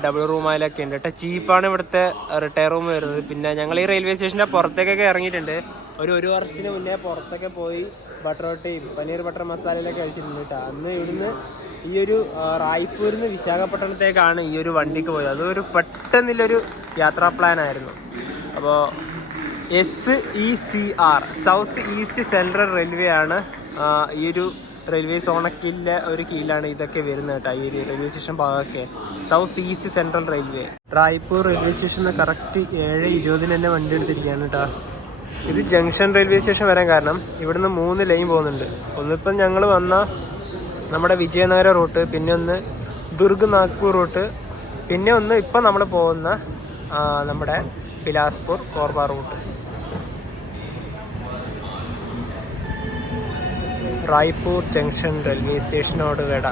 ഡബിൾ റൂം ആയാലും ഒക്കെ ഉണ്ട് കേട്ടോ. ചീപ്പാണ് ഇവിടുത്തെ റിട്ടയർ റൂം വരുന്നത്. പിന്നെ ഞങ്ങൾ ഈ റെയിൽവേ സ്റ്റേഷൻ്റെ പുറത്തേക്കൊക്കെ ഇറങ്ങിയിട്ടുണ്ട്. ഒരു വർഷത്തിന് മുന്നേ പുറത്തൊക്കെ പോയി ബട്ടർ റൊട്ടിയും പനീർ ബട്ടർ മസാലയിലൊക്കെ കഴിച്ചിട്ടുണ്ട് കേട്ടോ. അന്ന് ഇവിടുന്ന് ഈ ഒരു റായ്പൂരിൽ നിന്ന് വിശാഖപട്ടണത്തേക്കാണ് ഈ ഒരു വണ്ടിക്ക് പോയത്. അതൊരു പെട്ടെന്നുള്ളൊരു യാത്രാ പ്ലാനായിരുന്നു. അപ്പോൾ SECR south east central railway ആണ് ഈ ഒരു റെയിൽവേ സോണക്കിൻ്റെ ഒരു കീഴിലാണ് ഇതൊക്കെ വരുന്നത് കേട്ടോ. ഈ ഒരു റെയിൽവേ സ്റ്റേഷൻ ഭാഗമൊക്കെ south east central railway. Raipur railway സ്റ്റേഷനിൽ കറക്റ്റ് 7:20 തന്നെ വണ്ടി എടുത്തിരിക്കുകയാണ് കേട്ടോ. ഇത് ജംഗ്ഷൻ റെയിൽവേ സ്റ്റേഷൻ വരാൻ കാരണം ഇവിടുന്ന് 3 ലൈൻ പോകുന്നുണ്ട്. ഒന്നിപ്പം ഞങ്ങൾ വന്ന നമ്മുടെ വിജയനഗര റൂട്ട്, പിന്നെ ഒന്ന് ദുർഗ് നാഗ്പൂർ റൂട്ട്, പിന്നെ ഒന്ന് ഇപ്പം നമ്മൾ പോകുന്ന നമ്മുടെ Bilaspur Korba route. Raipur junction railway സ്റ്റേഷനോട് വിട.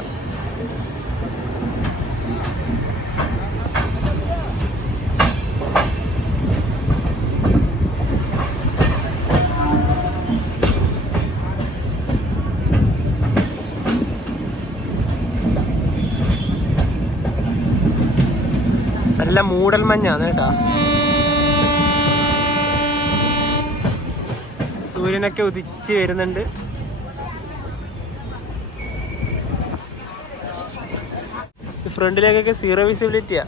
നല്ല മൂടൽമഞ്ഞാണ് കേട്ടാ. സൂര്യനൊക്കെ ഉദിച്ച് വരുന്നുണ്ട്. ഫ്രണ്ടിലേക്കൊക്കെ 0 വിസിബിലിറ്റിയാ.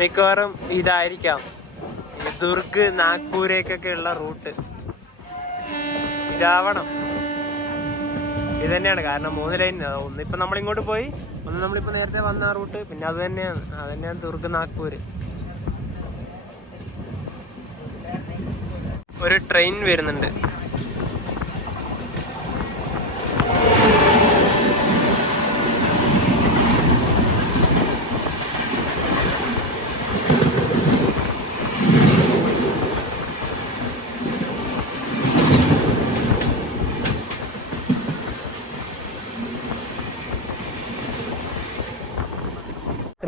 മിക്കവാറും ഇതായിരിക്കാം ദുർഗ് നാഗ്പൂരേക്കൊക്കെ ഉള്ള റൂട്ട്. ഇതാവണം, ഇത് തന്നെയാണ്. കാരണം 3 ലൈൻ, ഒന്നിപ്പോൾ നമ്മളിങ്ങോട്ട് പോയി, ഒന്ന് നമ്മളിപ്പോൾ നേരത്തെ വന്ന റൂട്ട്, പിന്നെ അത് തന്നെയാണ് ദുർഗ് നാഗ്പൂര്. ഒരു ട്രെയിൻ വരുന്നുണ്ട്.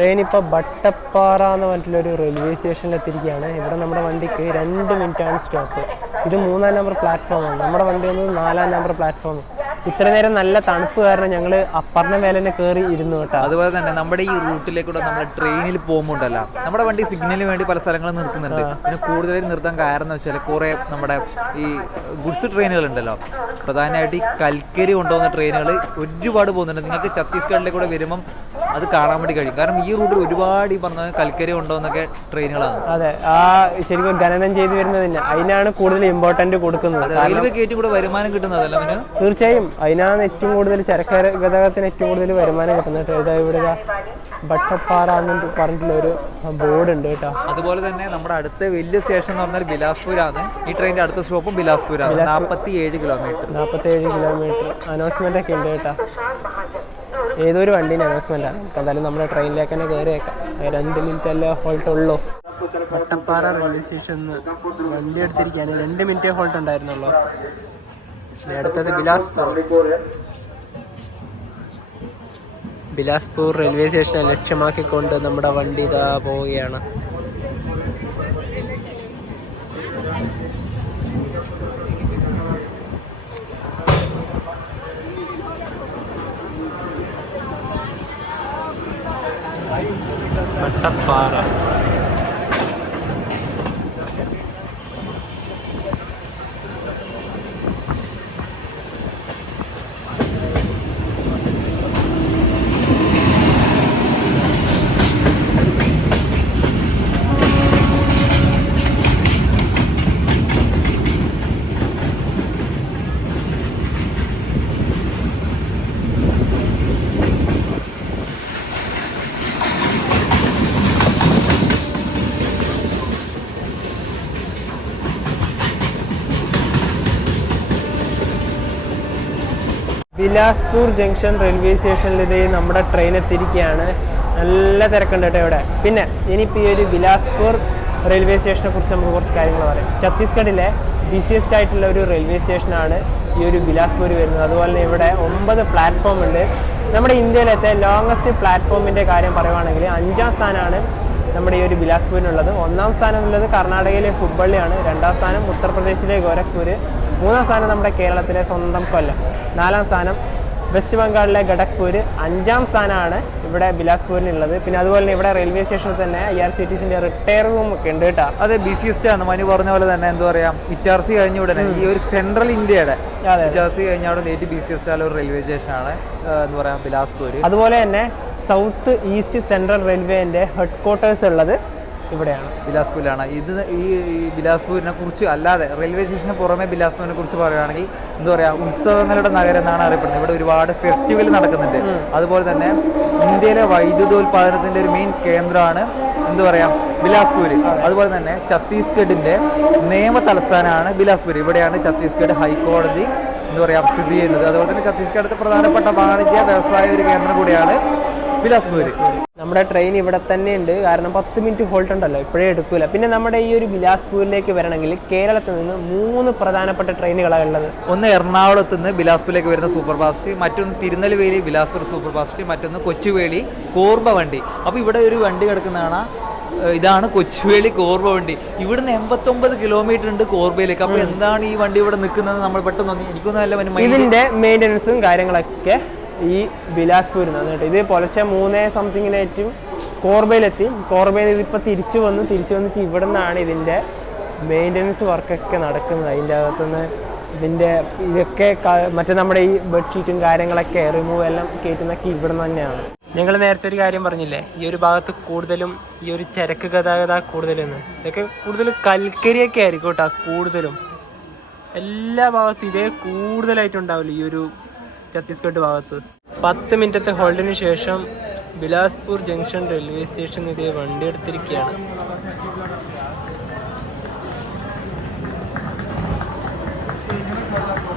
ട്രെയിൻ ഇപ്പോൾ ബട്ടപ്പാറ എന്ന് പറഞ്ഞിട്ടുള്ളൊരു റെയിൽവേ സ്റ്റേഷനിൽ എത്തിയിരിക്കുകയാണ്. ഇവിടെ നമ്മുടെ വണ്ടിക്ക് 2 മിനിറ്റാണ് സ്റ്റോപ്പ്. ഇത് 3-ാം നമ്പർ പ്ലാറ്റ്ഫോമാണ്. നമ്മുടെ വണ്ടി വന്നത് 4-ാം നമ്പർ പ്ലാറ്റ്ഫോം. ഇത്ര നേരം നല്ല തണുപ്പ് കാരണം ഞങ്ങൾ അപ്പറിന്റെ മേലെ തന്നെ കയറി ഇരുന്നു കേട്ടോ. അതുപോലെ തന്നെ നമ്മുടെ ഈ റൂട്ടിലേക്കൂടെ നമ്മൾ ട്രെയിനിൽ പോകുമ്പോണ്ടല്ലോ, നമ്മുടെ വണ്ടി സിഗ്നലിന് വേണ്ടി പല സ്ഥലങ്ങളും നിർത്തുന്നുണ്ട്. പിന്നെ കൂടുതലായി നിർത്താൻ കാരണം എന്ന് വെച്ചാൽ കുറേ നമ്മുടെ ഈ ഗുഡ്സ് ട്രെയിനുകളുണ്ടല്ലോ, പ്രധാനമായിട്ട് ഈ കൽക്കരി കൊണ്ടുപോകുന്ന ട്രെയിനുകൾ ഒരുപാട് പോകുന്നുണ്ട്. നിങ്ങൾക്ക് ഛത്തീസ്ഗഡിലേക്കൂടെ വരുമ്പം അത് കാണാൻ വേണ്ടി കഴിയും. കാരണം ഈ റൂട്ടിൽ ഒരുപാട് ഈ പറഞ്ഞ കൽക്കരി കൊണ്ടുപോകുന്നൊക്കെ ട്രെയിനുകളാണ്. അതെ, ആ ശരിക്കും ഖനനം ചെയ്ത് വരുന്നതിന് അതിനാണ് കൂടുതൽ ഇമ്പോർട്ടന്റ് കൊടുക്കുന്നത്. റെയിൽവേ കയറ്റി കൂടെ വരുമാനം കിട്ടുന്നതല്ല അവന്. തീർച്ചയായും അതിനാണ് ഏറ്റവും കൂടുതൽ ചരക്ക് ഗതാഗതത്തിന് ഏറ്റവും കൂടുതൽ വരുമാനം കിട്ടുന്നത്. ഇവിടെ ബട്ടപ്പാറ എന്ന് പറഞ്ഞിട്ടുള്ള ഒരു ബോർഡ് ഉണ്ട് കേട്ടോ. അതുപോലെ തന്നെ നമ്മുടെ അടുത്ത വലിയ സ്റ്റേഷൻ എന്ന് പറഞ്ഞാൽ ബിലാസ്പൂരാണ്. ഈ ട്രെയിനിന്റെ അടുത്ത സ്റ്റോപ്പും ബിലാസ്പൂരാണ്. 47 കിലോമീറ്റർ. അനൗൺസ്മെന്റ് ഒക്കെ ഉണ്ട് കേട്ടോ. ഏതൊരു വണ്ടീൻ്റെ അനൗൺസ്മെന്റ് ആണ്. എന്തായാലും നമ്മുടെ ട്രെയിനിലേക്ക് തന്നെ കയറിയേക്കാം. 2 മിനിറ്റ് അല്ലേ ഹോൾട്ട് ഉള്ളൂ. ബട്ടപ്പാറ റെയിൽവേ സ്റ്റേഷനിൽ വണ്ടി എടുത്തിരിക്കുകയാണ്. 2 മിനിറ്റേ ഹോൾട്ട് ഉണ്ടായിരുന്നുള്ളൂ. അടുത്തത് ബിലാസ്പൂർ റെയിൽവേ സ്റ്റേഷനെ ലക്ഷ്യമാക്കിക്കൊണ്ട് നമ്മുടെ വണ്ടി ഇതാ പോവുകയാണ്. ബട്ടപ്പാറ ബിലാസ്പൂർ ജംഗ്ഷൻ റെയിൽവേ സ്റ്റേഷനിൽ ഇതേ നമ്മുടെ ട്രെയിൻ എത്തിയിരിക്കുകയാണ്. നല്ല തിരക്കുണ്ട് കേട്ടോ ഇവിടെ. പിന്നെ ഇനിയിപ്പോൾ ഈ ഒരു ബിലാസ്പൂർ റെയിൽവേ സ്റ്റേഷനെ കുറിച്ച് നമുക്ക് കുറച്ച് കാര്യങ്ങൾ പറയാം. ഛത്തീസ്ഗഡിലെ ബിസിയസ്റ്റ് ആയിട്ടുള്ള ഒരു റെയിൽവേ സ്റ്റേഷനാണ് ഈ ഒരു ബിലാസ്പൂർ വരുന്നത്. അതുപോലെ തന്നെ ഇവിടെ 9 പ്ലാറ്റ്ഫോം ഉണ്ട്. നമ്മുടെ ഇന്ത്യയിലത്തെ ലോങ്ങസ്റ്റ് പ്ലാറ്റ്ഫോമിൻ്റെ കാര്യം പറയുവാണെങ്കിൽ 5-ാം സ്ഥാനമാണ് നമ്മുടെ ഈ ഒരു ബിലാസ്പൂരിനുള്ളത്. 1-ാം സ്ഥാനം ഉള്ളത് കർണാടകയിലെ ഹുബ്ബള്ളിയാണ്. 2-ാം സ്ഥാനം ഉത്തർപ്രദേശിലെ ഗോരഖ്പൂർ, മൂന്നാം സ്ഥാനം നമ്മുടെ കേരളത്തിലെ സ്വന്തം കൊല്ലം, നാലാം സ്ഥാനം വെസ്റ്റ് ബംഗാളിലെ ഖടഗ്പൂർ, അഞ്ചാം സ്ഥാനമാണ് ഇവിടെ ബിലാസ്പൂരിനുള്ളത്. പിന്നെ അതുപോലെ തന്നെ ഇവിടെ റെയിൽവേ സ്റ്റേഷനിൽ തന്നെ IRCTCന്റെ റിട്ടയർ റൂം ഒക്കെ ഉണ്ട് കേട്ടോ. അതെ, BCST ആണ്. മനു പറഞ്ഞ പോലെ തന്നെ എന്താ പറയാ, ഇറ്റാർസി കഴിഞ്ഞ ഉടനെ ഈ ഒരു സെൻട്രൽ ഇന്ത്യയുടെ ഇറ്റാർസി കഴിഞ്ഞ അവിടെ നേരിട്ട് BCST ഒരു റെയിൽവേ സ്റ്റേഷനാണ് എന്ന് പറയാം ബിലാസ്പൂർ. അതുപോലെ തന്നെ സൗത്ത് ഈസ്റ്റ് സെൻട്രൽ റെയിൽവേന്റെ ഹെഡ് ക്വാർട്ടേഴ്സ് ഉള്ളത് ഇവിടെയാണ്, ബിലാസ്പൂരിലാണ്. ഇത് ഈ ബിലാസ്പൂരിനെ കുറിച്ച് അല്ലാതെ റെയിൽവേ സ്റ്റേഷന് പുറമെ ബിലാസ്പൂരിനെ കുറിച്ച് പറയുകയാണെങ്കിൽ എന്താ പറയുക, ഉത്സവങ്ങളുടെ നഗരം എന്നാണ് അറിയപ്പെടുന്നത്. ഇവിടെ ഒരുപാട് ഫെസ്റ്റിവൽ നടക്കുന്നുണ്ട്. അതുപോലെ തന്നെ ഇന്ത്യയിലെ വൈദ്യുതോൽപാദനത്തിന്റെ ഒരു മെയിൻ കേന്ദ്രമാണ് എന്താ പറയുക ബിലാസ്പൂർ. അതുപോലെ തന്നെ ഛത്തീസ്ഗഡിന്റെ നിയമ തലസ്ഥാനമാണ് ബിലാസ്പൂർ. ഇവിടെയാണ് ഛത്തീസ്ഗഡ് ഹൈക്കോടതി എന്താ പറയുക സ്ഥിതി ചെയ്യുന്നത്. അതുപോലെ തന്നെ ഛത്തീസ്ഗഡിന്റെ പ്രധാനപ്പെട്ട വാണിജ്യ വ്യവസായ ഒരു കേന്ദ്രം കൂടിയാണ് ബിലാസ്പൂർ. നമ്മുടെ ട്രെയിൻ ഇവിടെ തന്നെ ഉണ്ട്, കാരണം 10 മിനിറ്റ് ഹോൾട്ട് ഉണ്ടല്ലോ, ഇപ്പോഴേ എടുക്കൂല. പിന്നെ നമ്മുടെ ഈ ഒരു ബിലാസ്പൂരിലേക്ക് വരണമെങ്കിൽ കേരളത്തിൽ നിന്ന് 3 പ്രധാനപ്പെട്ട ട്രെയിനുകളാണ് ഉള്ളത്. ഒന്ന് എറണാകുളത്ത് നിന്ന് ബിലാസ്പൂരിലേക്ക് വരുന്ന സൂപ്പർ ഫാസ്റ്റ്, മറ്റൊന്ന് തിരുനെൽവേലി ബിലാസ്പൂർ സൂപ്പർ ഫാസ്റ്റ്, മറ്റൊന്ന് കൊച്ചുവേളി കോർബ വണ്ടി. അപ്പോൾ ഇവിടെ ഒരു വണ്ടി കിടക്കുന്നതാണ്, ഇതാണ് കൊച്ചുവേളി കോർബ വണ്ടി. ഇവിടുന്ന് 89 കിലോമീറ്റർ ഉണ്ട് കോർബയിലേക്ക്. അപ്പോൾ എന്താണ് ഈ വണ്ടി ഇവിടെ നിൽക്കുന്നത് നമ്മൾ പെട്ടെന്ന് തോന്നി. എനിക്കൊന്നും നല്ല ഇതിന്റെ മെയിൻ്റനൻസും കാര്യങ്ങളൊക്കെ ഈ ബിലാസ്പൂരിൽ നിന്നാണ് കേട്ടോ. ഇത് പുലർച്ചെ 3 സംതിങ്ങിനായിട്ടും കോർബയിലെത്തി. കോർബയിൽ ഇതിപ്പോൾ തിരിച്ചു വന്നിട്ട് ഇവിടെ നിന്നാണ് ഇതിൻ്റെ മെയിൻ്റനൻസ് വർക്കൊക്കെ നടക്കുന്നത്. അതിൻ്റെ അകത്തുനിന്ന് ഇതിൻ്റെ ഇതൊക്കെ മറ്റേ നമ്മുടെ ഈ ബെഡ്ഷീറ്റും കാര്യങ്ങളൊക്കെ റിമൂവ് എല്ലാം കയറ്റുന്നൊക്കെ ഇവിടെ നിന്ന് തന്നെയാണ്. ഞങ്ങൾ നേരത്തെ ഒരു കാര്യം പറഞ്ഞില്ലേ, ഈ ഒരു ഭാഗത്ത് കൂടുതലും ഈ ഒരു ചരക്ക് ഗതാഗതം കൂടുതലെന്ന്. ഇതൊക്കെ കൂടുതൽ കൽക്കരിയൊക്കെ ആയിരിക്കും കേട്ടോ കൂടുതലും. എല്ലാ ഭാഗത്തും ഇതേ കൂടുതലായിട്ടുണ്ടാവില്ല ഈ ഒരു ഛത്തീസ്ഗഡ് ഭാഗത്ത്. 10 മിനിറ്റത്തെ ഹോൾഡിന് ശേഷം ബിലാസ്പൂർ ജംഗ്ഷൻ റെയിൽവേ സ്റ്റേഷൻ ഇതേ വണ്ടി എടുത്തിരിക്കുകയാണ്.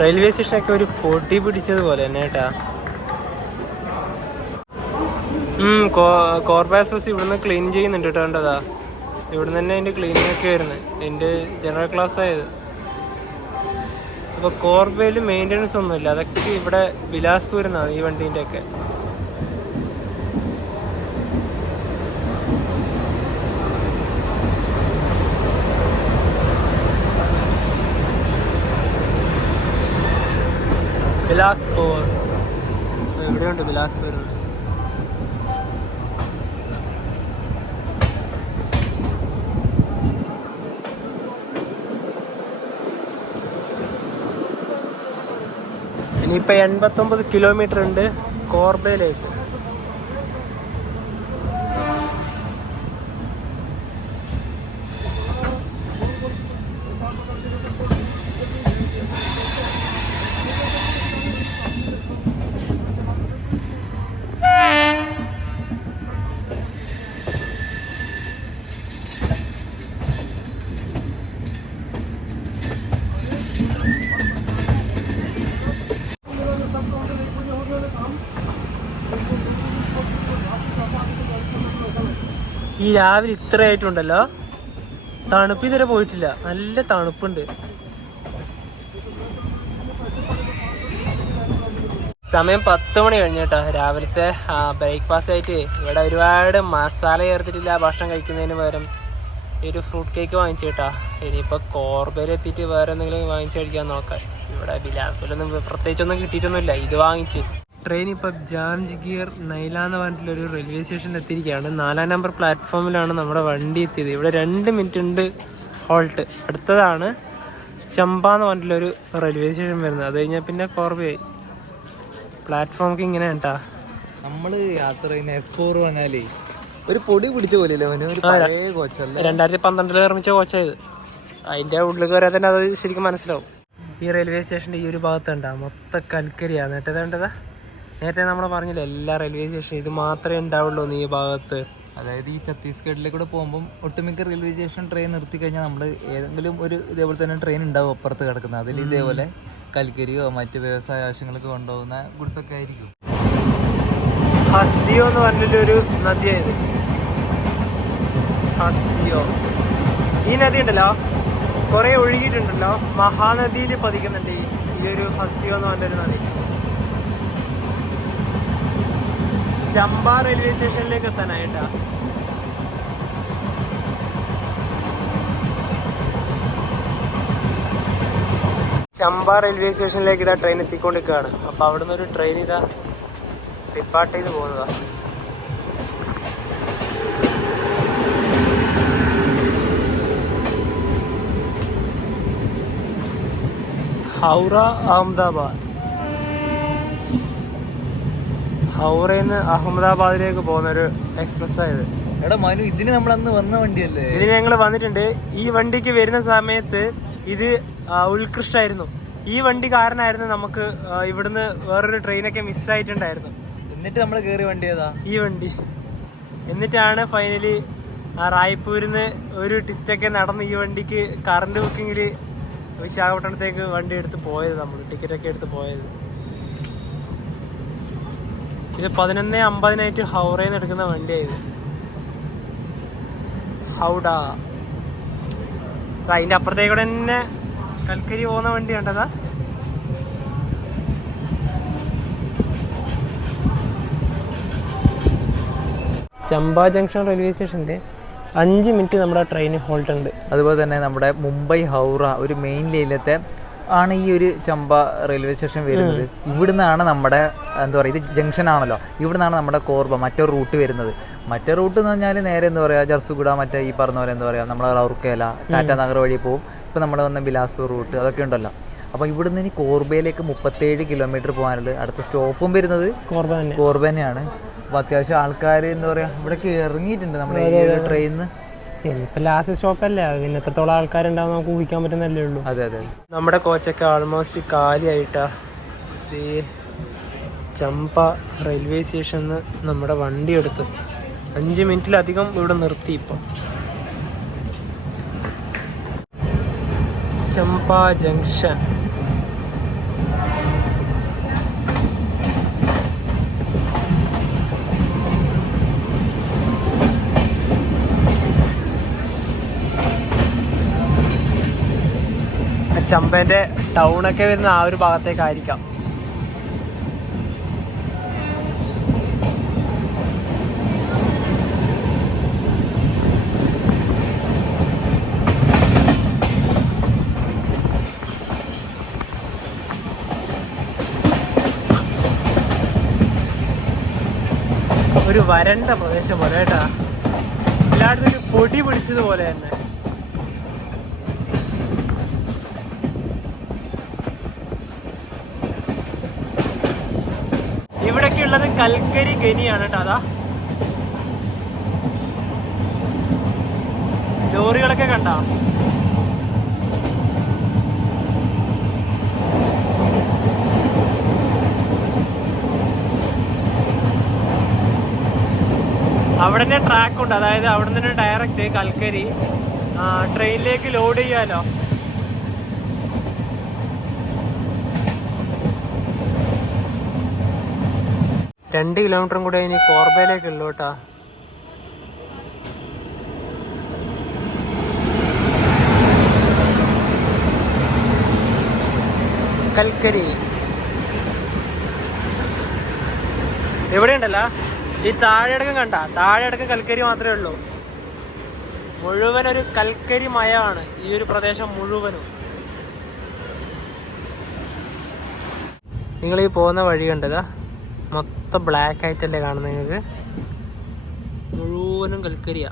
റെയിൽവേ സ്റ്റേഷനൊക്കെ ഒരു പൊടി പിടിച്ചതുപോലെ തന്നെ കേട്ടാ. കോർബ എക്സ്പ്രസ് ഇവിടുന്ന് ക്ലീൻ ചെയ്യുന്നുണ്ട് കേട്ടോ. കണ്ടതാ, ഇവിടുന്ന് തന്നെ അതിൻ്റെ ക്ലീനിങ് ഒക്കെ വരുന്നത്. എൻ്റെ ജനറൽ ക്ലാസ് ആയത്. അപ്പോൾ കോർബയിൽ മെയിൻ്റനൻസ് ഒന്നുമില്ല, അതൊക്കെ ഇവിടെ ബിലാസ്പൂരിൽ നിന്നാണ് ഈ വണ്ടീൻ്റെ ഒക്കെ. ബിലാസ്പൂർ എവിടെയുണ്ട് ബിലാസ്പൂർ. ഇനിയിപ്പോൾ 89 കിലോമീറ്റർ ഉണ്ട് കോർബയിലേക്ക്. ഈ രാവിലെ ഇത്രയായിട്ടുണ്ടല്ലോ, തണുപ്പ് ഇതുവരെ പോയിട്ടില്ല, നല്ല തണുപ്പുണ്ട്. സമയം 10 മണി കഴിഞ്ഞേട്ടാ. രാവിലത്തെ ബ്രേക്ക്ഫാസ്റ്റ് ആയിട്ട് ഇവിടെ ഒരുപാട് മസാല ചേർത്തിട്ടില്ല ഭക്ഷണം കഴിക്കുന്നതിന് പകരം ഒരു ഫ്രൂട്ട് കേക്ക് വാങ്ങിച്ചു കേട്ടാ. ഇനിയിപ്പോൾ കോർബയിലെത്തിയിട്ട് വേറെ എന്തെങ്കിലും വാങ്ങിച്ചു കഴിക്കാൻ നോക്കാം. ഇവിടെ ബിലാസ്പൂരിലൊന്നും പ്രത്യേകിച്ചൊന്നും കിട്ടിയിട്ടൊന്നുമില്ല, ഇത് വാങ്ങിച്ച്. ട്രെയിൻ ഇപ്പോൾ ജാംജിഗീർ നൈല എന്ന് പറഞ്ഞിട്ടുള്ളൊരു റെയിൽവേ സ്റ്റേഷനിൽ എത്തിയിരിക്കുകയാണ്. 4-ാം നമ്പർ പ്ലാറ്റ്ഫോമിലാണ് നമ്മുടെ വണ്ടി എത്തിയത്. ഇവിടെ 2 മിനിറ്റ് ഉണ്ട് ഹോൾട്ട്. അടുത്തതാണ് ചമ്പ എന്ന് പറഞ്ഞിട്ടുള്ളൊരു റെയിൽവേ സ്റ്റേഷൻ വരുന്നത്. അത് കഴിഞ്ഞാൽ പിന്നെ കോർബയായി. പ്ലാറ്റ്ഫോമൊക്കെ ഇങ്ങനെ കേട്ടാ. നമ്മൾ യാത്ര ചെയ്യുന്ന S4 പറഞ്ഞാലേ ഒരു പൊടി പിടിച്ച പോലെയല്ലേ, ഒരു പഴയ കോച്ചല്ലേ. 2012 നിർമ്മിച്ച കോച്ചായത്. അതിൻ്റെ ഉള്ളിൽ കയറിയാൽ തന്നെ അത് ശരിക്കും മനസ്സിലാവും. ഈ റെയിൽവേ സ്റ്റേഷൻ്റെ ഈ ഒരു ഭാഗത്തുണ്ടാ മൊത്തം കൽക്കരിയാണ് കേട്ടത്. വേണ്ടതാ നേരത്തെ നമ്മൾ പറഞ്ഞില്ല, എല്ലാ റെയിൽവേ സ്റ്റേഷനും ഇത് മാത്രമേ ഉണ്ടാവുള്ളൂ ഈ ഭാഗത്ത്. അതായത് ഈ ഛത്തീസ്ഗഡിലേക്കൂടെ പോകുമ്പം ഒട്ടുമിക്ക റെയിൽവേ സ്റ്റേഷൻ ട്രെയിൻ നിർത്തി കഴിഞ്ഞാൽ നമ്മൾ ഏതെങ്കിലും ഒരു ഇതേപോലെ തന്നെ ട്രെയിൻ ഉണ്ടാവും അപ്പുറത്ത് കിടക്കുന്നത്. അതിൽ ഇതേപോലെ കൽക്കരിയോ മറ്റ് വ്യവസായ ആവശ്യങ്ങൾക്ക് കൊണ്ടുപോകുന്ന ഗുഡ്സ് ഒക്കെ ആയിരിക്കും. ഹസ്ദിയോ എന്ന് പറഞ്ഞിട്ടൊരു നദിയായത്. ഹസ്ദിയോ ഈ നദി ഉണ്ടല്ലോ, കുറെ ഒഴുകിയിട്ടുണ്ടല്ലോ, മഹാനദിയിൽ പതിക്കുന്നുണ്ട് ഈ ഒരു ഹസ്ദിയോ എന്ന് പറഞ്ഞൊരു നദി. ചമ്പ റെയിൽവേ സ്റ്റേഷനിലേക്ക് എത്താനായിട്ടാ. ചമ്പ റെയിൽവേ സ്റ്റേഷനിലേക്ക് ഇതാ ട്രെയിൻ എത്തിക്കൊണ്ടിരിക്കുകയാണ്. അപ്പോൾ അവിടുന്ന് ഒരു ട്രെയിൻ ഇതാ ഡിപ്പാർട്ട് ചെയ്ത് പോകുന്നതാണ്. ഹൗറ അഹമ്മദാബാദ്. ഹൗറയിൽ നിന്ന് അഹമ്മദാബാദിലേക്ക് പോകുന്നൊരു എക്സ്പ്രസ് ആയത്. എടാ മനു, ഇതിന് നമ്മൾ അന്ന് വന്ന വണ്ടിയല്ലേ? ഇതിന് ഞങ്ങൾ വന്നിട്ടുണ്ട്. ഈ വണ്ടിക്ക് വരുന്ന സമയത്ത് ഇത് ഉത്കൃഷ്ടായിരുന്നു. ഈ വണ്ടി കാരണമായിരുന്നു നമുക്ക് ഇവിടുന്ന് വേറൊരു ട്രെയിനൊക്കെ മിസ്സായിട്ടുണ്ടായിരുന്നു. എന്നിട്ട് നമ്മൾ കയറിയ വണ്ടി ഏതാ? ഈ വണ്ടി. എന്നിട്ടാണ് ഫൈനലി റായ്പൂരിൽ നിന്ന് ഒരു ടിസ്റ്റൊക്കെ നടന്ന് ഈ വണ്ടിക്ക് കറണ്ട് ബുക്കിങ്ങിൽ വിശാഖപട്ടണത്തേക്ക് വണ്ടി എടുത്ത് പോയത്. നമ്മൾ ടിക്കറ്റൊക്കെ എടുത്ത് പോയത്. ഇത് 11:50 ഹൗറയിൽ നിന്ന് എടുക്കുന്ന വണ്ടിയായത്. ഹൗഡ. അതിൻ്റെ അപ്പുറത്തേക്കൂടെ തന്നെ കൽക്കരി പോകുന്ന വണ്ടി കണ്ടതാ. ചമ്പ ജംഗ്ഷൻ റെയിൽവേ സ്റ്റേഷൻ്റെ 5 മിനിറ്റ് നമ്മുടെ ട്രെയിൻ ഹോൾട്ട് ഉണ്ട്. അതുപോലെ തന്നെ നമ്മുടെ മുംബൈ ഹൗറ ഒരു മെയിൻ ലൈനിലത്തെ ആണ് ഈ ഒരു ചമ്പ റെയിൽവേ സ്റ്റേഷൻ വരുന്നത്. ഇവിടുന്നാണ് നമ്മുടെ എന്താ പറയുക, ഇത് ജംഗ്ഷൻ ആണല്ലോ, ഇവിടുന്നാണ് നമ്മുടെ കോർബ മറ്റൊരു റൂട്ട് വരുന്നത്. മറ്റേ റൂട്ട് എന്ന് പറഞ്ഞാൽ നേരെ എന്താ പറയുക ജർസുഗുഡ, മറ്റേ ഈ പറഞ്ഞ പോലെ എന്താ പറയുക നമ്മളെ റൗർക്കേല ടാറ്റ നഗർ വഴി പോകും. ഇപ്പോൾ നമ്മൾ വന്ന ബിലാസ്പൂർ റൂട്ട് അതൊക്കെ ഉണ്ടല്ലോ. അപ്പോൾ ഇവിടുന്ന് ഇനി കോർബയിലേക്ക് 37 കിലോമീറ്റർ പോകാനുള്ളത്. അടുത്ത സ്റ്റോപ്പും വരുന്നത് കോർബ തന്നെയാണ്. അപ്പോൾ അത്യാവശ്യം ആൾക്കാർ എന്താ പറയുക ഇവിടേക്ക് ഇറങ്ങിയിട്ടുണ്ട് നമ്മുടെ ഈ ട്രെയിനിന്ന്. ഇപ്പം ലാസ്റ്റ് സ്റ്റോപ്പല്ലേ, പിന്നെ എത്രത്തോളം ആൾക്കാരുണ്ടാവും നമുക്ക് ഊഹിക്കാൻ പറ്റുന്നല്ലേ ഉള്ളൂ. അതെ അതെ. നമ്മുടെ കോച്ചൊക്കെ ആൾമോസ്റ്റ് കാലിയായിട്ടാ. ഈ ചമ്പ റെയിൽവേ സ്റ്റേഷനിൽ നിന്ന് നമ്മുടെ വണ്ടി എടുത്ത് 5 മിനിറ്റിലധികം ഇവിടെ നിർത്തി. ഇപ്പം ചമ്പ ജംഗ്ഷൻ. ചമ്പേൻ്റെ ടൗണൊക്കെ വരുന്ന ആ ഒരു ഭാഗത്തേക്കായിരിക്കാം. ഒരു വരണ്ട പ്രദേശം പോലെ കേട്ടാ, എല്ലായിടത്തും ഒരു പൊടി പിടിച്ചതുപോലെ തന്നെ. ഇവിടൊക്കെ ഉള്ളത് കൽക്കരി ഖനിയാണ് കേട്ടോ. അതാ ലോറികളൊക്കെ കണ്ട. അവിടെ തന്നെ ട്രാക്ക് ഉണ്ട്, അതായത് അവിടെ നിന്ന് ഡയറക്റ്റ് കൽക്കരി ട്രെയിനിലേക്ക് ലോഡ് ചെയ്യാലോ. രണ്ട് കിലോമീറ്ററും കൂടെ ഇനി കോർബയിലേക്കുള്ളൂ കേട്ടാ. കൽക്കരി എവിടെയുണ്ടല്ലോ. ഈ താഴെയടക്കം കണ്ട, താഴെയടക്കം കൽക്കരി മാത്രമേ ഉള്ളൂ. മുഴുവൻ ഒരു കൽക്കരി മയമാണ് ഈ ഒരു പ്രദേശം മുഴുവനും. നിങ്ങൾ ഈ പോകുന്ന വഴി കണ്ടതാ, മൊത്തം ബ്ലാക്ക് ആയിട്ടല്ലേ കാണുന്നത് നിങ്ങൾക്ക്. മുഴുവനും കൽക്കരിയാ.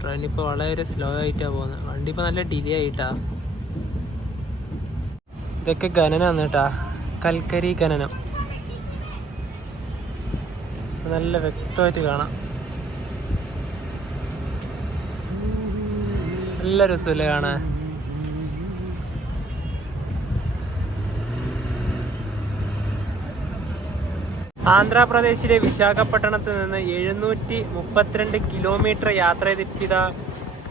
ട്രെയിൻ ഇപ്പോൾ വളരെ സ്ലോ ആയിട്ടാണ് പോകുന്നത്. വണ്ടി ഇപ്പോൾ നല്ല ഡിലേ ആയിട്ടാ. ഇതൊക്കെ ഖനനാണ് കേട്ടാ, കൽക്കരി ഖനനം. നല്ല വ്യക്തമായിട്ട് കാണാം. നല്ല രസമല്ലേ കാണാൻ. ആന്ധ്രാപ്രദേശിലെ വിശാഖപട്ടണത്ത് നിന്ന് 732 കിലോമീറ്റർ യാത്ര ചെയ്തിട്ട്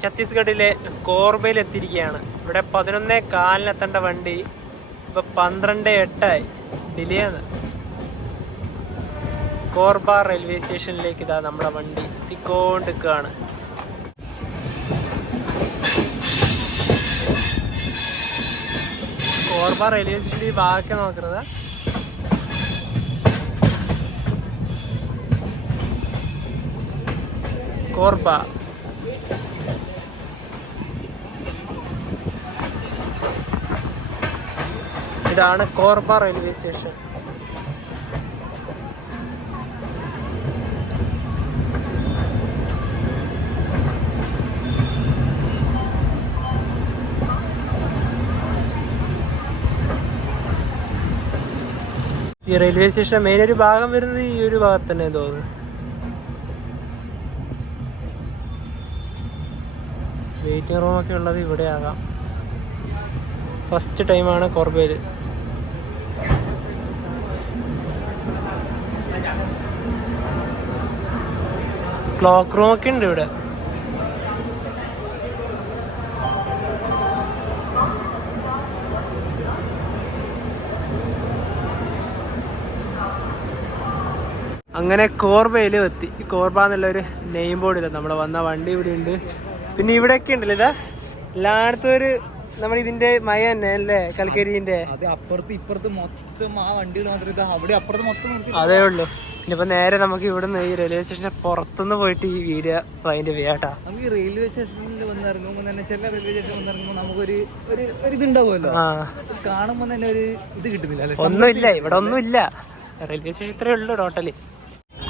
ഛത്തീസ്ഗഡിലെ കോർബയിൽ എത്തിയിരിക്കുകയാണ്. ഇവിടെ 11:15 എത്തേണ്ട വണ്ടി ഇപ്പൊ 12:08 ഡിലേ ആണ്. കോർബ റെയിൽവേ സ്റ്റേഷനിലേക്ക് ഇതാ നമ്മുടെ വണ്ടി എത്തിക്കൊണ്ടിരിക്കുകയാണ്. കോർബ റെയിൽവേ സ്റ്റേഷനിൽ ഭാഗമൊക്കെ നോക്കുന്നത്. കോർബ ഇതാണ് കോർബ റെയിൽവേ സ്റ്റേഷൻ. ഈ റെയിൽവേ സ്റ്റേഷൻ മെയിൻ ഒരു ഭാഗം വരുന്നത് ഈ ഒരു ഭാഗത്ത് തന്നെ തോന്നുന്നു. വെയിറ്റിംഗ് റൂമൊക്കെ ഉള്ളത് ഇവിടെ ആകാം. ഫസ്റ്റ് ടൈമാണ് കോർബയിൽ. ക്ലോക്ക് റൂമൊക്കെ ഉണ്ട് ഇവിടെ. അങ്ങനെ കോർബയിലും എത്തി. കോർബ എന്നുള്ളൊരു നെയിം ബോർഡ് ഇല്ല. നമ്മൾ വന്ന വണ്ടി ഇവിടെ ഉണ്ട്. പിന്നെ ഇവിടെയൊക്കെ ഉണ്ടല്ലോ ഇതാ എല്ലായിടത്തും ഒരു നമ്മുടെ ഇതിന്റെ മയ തന്നെ അല്ലേ, കൽക്കരിന്റെ. അപ്പുറത്ത് ഇപ്പുറത്ത് മൊത്തം ആ വണ്ടികൾ മാത്രമേ അവിടെ അപ്പുറത്ത് മൊത്തം അതേ ഉള്ളൂ. ഇനിയിപ്പോ നേരെ നമുക്ക് ഇവിടുന്ന് ഈ റെയിൽവേ സ്റ്റേഷന്റെ പുറത്തുനിന്ന് പോയിട്ട് ഈ വീഡിയോ അതിന്റെ ചെയ്യാട്ടാ. നമുക്ക് ഈ റെയിൽവേ സ്റ്റേഷനിൽ വന്നിറങ്ങുമ്പോൾ തന്നെ ചില റെയിൽവേ സ്റ്റേഷൻ വന്നിറങ്ങുമ്പോൾ നമുക്കൊരു ഇതുണ്ടാവുമല്ലോ, കാണുമ്പോൾ തന്നെ ഒരു ഇത് കിട്ടുന്നില്ല. ഒന്നുമില്ല ഇവിടെ, ഒന്നുമില്ല. റെയിൽവേ സ്റ്റേഷൻ ഇത്രയേ ഉള്ളൂ ടോട്ടലി.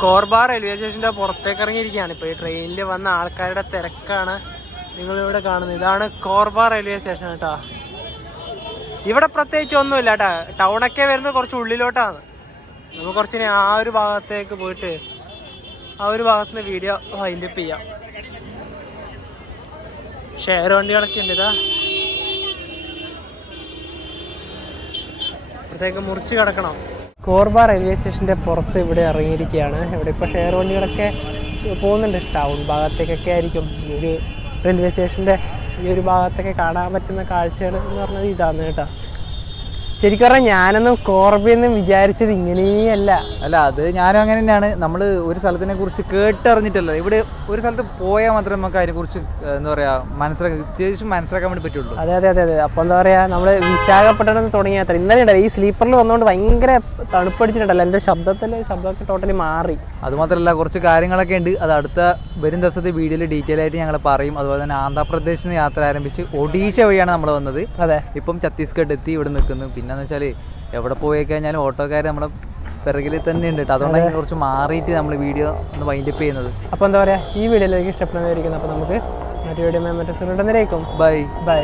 കോർബ റെയിൽവേ സ്റ്റേഷന്റെ പുറത്തേക്ക് ഇറങ്ങിയിരിക്കുകയാണ്. ഇപ്പൊ ഈ ട്രെയിനിൽ വന്ന ആൾക്കാരുടെ തിരക്കാണ് നിങ്ങളിവിടെ കാണുന്നത്. ഇതാണ് കോർബ റെയിൽവേ സ്റ്റേഷൻ കേട്ടോ. ഇവിടെ പ്രത്യേകിച്ച് ഒന്നുമില്ല കേട്ടാ. ടൗണൊക്കെ വരുന്നത് കുറച്ച് ഉള്ളിലോട്ടാണ്. നമുക്ക് കുറച്ചിനെ ആ ഒരു ഭാഗത്തേക്ക് പോയിട്ട് ആ ഒരു ഭാഗത്തുനിന്ന് വീഡിയോ വൈൻഡപ്പ് ചെയ്യാം. ഷെയർ വണ്ടികളൊക്കെ ഉണ്ട്. ഇതാ അപ്പുറത്തേക്ക് മുറിച്ച് കിടക്കണം. കോർബ റെയിൽവേ സ്റ്റേഷൻ്റെ പുറത്ത് ഇവിടെ ഇറങ്ങിയിരിക്കുകയാണ്. ഇവിടെ ഇപ്പോൾ ഷെയർ വണ്ടികളൊക്കെ പോകുന്നുണ്ട്. ടൗൺ ഭാഗത്തേക്കൊക്കെ ആയിരിക്കും ഈ ഒരു റെയിൽവേ സ്റ്റേഷൻ്റെ ഈ ഒരു ഭാഗത്തൊക്കെ കാണാൻ പറ്റുന്ന കാഴ്ചകൾ എന്ന് പറഞ്ഞത് ഇതാണ് കേട്ടോ. ശരിക്കും പറഞ്ഞാൽ ഞാനൊന്നും കോർബയൊന്നും വിചാരിച്ചത് ഇങ്ങനെയല്ല. അല്ല, അത് ഞാനും അങ്ങനെ തന്നെയാണ്. നമ്മൾ ഒരു സ്ഥലത്തിനെ കുറിച്ച് കേട്ടറിഞ്ഞിട്ടല്ല, ഇവിടെ ഒരു സ്ഥലത്ത് പോയാൽ മാത്രമേ നമുക്ക് അതിനെക്കുറിച്ച് എന്താ പറയുക മനസ്സിലാക്കാൻ വേണ്ടി പറ്റുള്ളൂ. അതെ അതെ അതെ അതെ. അപ്പോൾ എന്താ പറയുക, നമ്മൾ വിശാഖപട്ടണം തുടങ്ങിയ അത്ര ഇന്നലെ ഉണ്ടല്ലോ ഈ സ്ലീപ്പറിൽ വന്നുകൊണ്ട് ഭയങ്കര തണുപ്പടിച്ചിട്ടുണ്ടല്ലോ. എൻ്റെ ശബ്ദമൊക്കെ ടോട്ടലി മാറി. അതുമാത്രമല്ല കുറച്ച് കാര്യങ്ങളൊക്കെ ഉണ്ട്. അത് അടുത്ത വരും ദിവസത്തെ വീഡിയോയിൽ ഡീറ്റെയിൽ ആയിട്ട് ഞങ്ങൾ പറയും. അതുപോലെ തന്നെ ആന്ധ്രാപ്രദേശിൽ നിന്ന് യാത്ര ആരംഭിച്ച് ഒഡീഷ വഴിയാണ് നമ്മൾ വന്നത്. അതെ, ഇപ്പം ഛത്തീസ്ഗഡ് എത്തി ഇവിടെ നിൽക്കുന്നു. പിന്നെന്ന് വെച്ചാൽ എവിടെ പോയി കഴിഞ്ഞാലും ഓട്ടോക്കാർ നമ്മളെ പിറകിൽ തന്നെ ഉണ്ട് കേട്ടോ. അതുകൊണ്ടാണ് കുറച്ച് മാറിയിട്ട് നമ്മൾ വീഡിയോ ഒന്ന് വൈൻഡപ്പ് ചെയ്യുന്നത്. അപ്പോൾ എന്താ പറയുക, ഈ വീഡിയോയിലേക്ക് ഇഷ്ടപ്പെടുന്നതായിരിക്കും. അപ്പോൾ നമുക്ക് മറ്റു വീഡിയോ മറ്റു ബൈ ബൈ.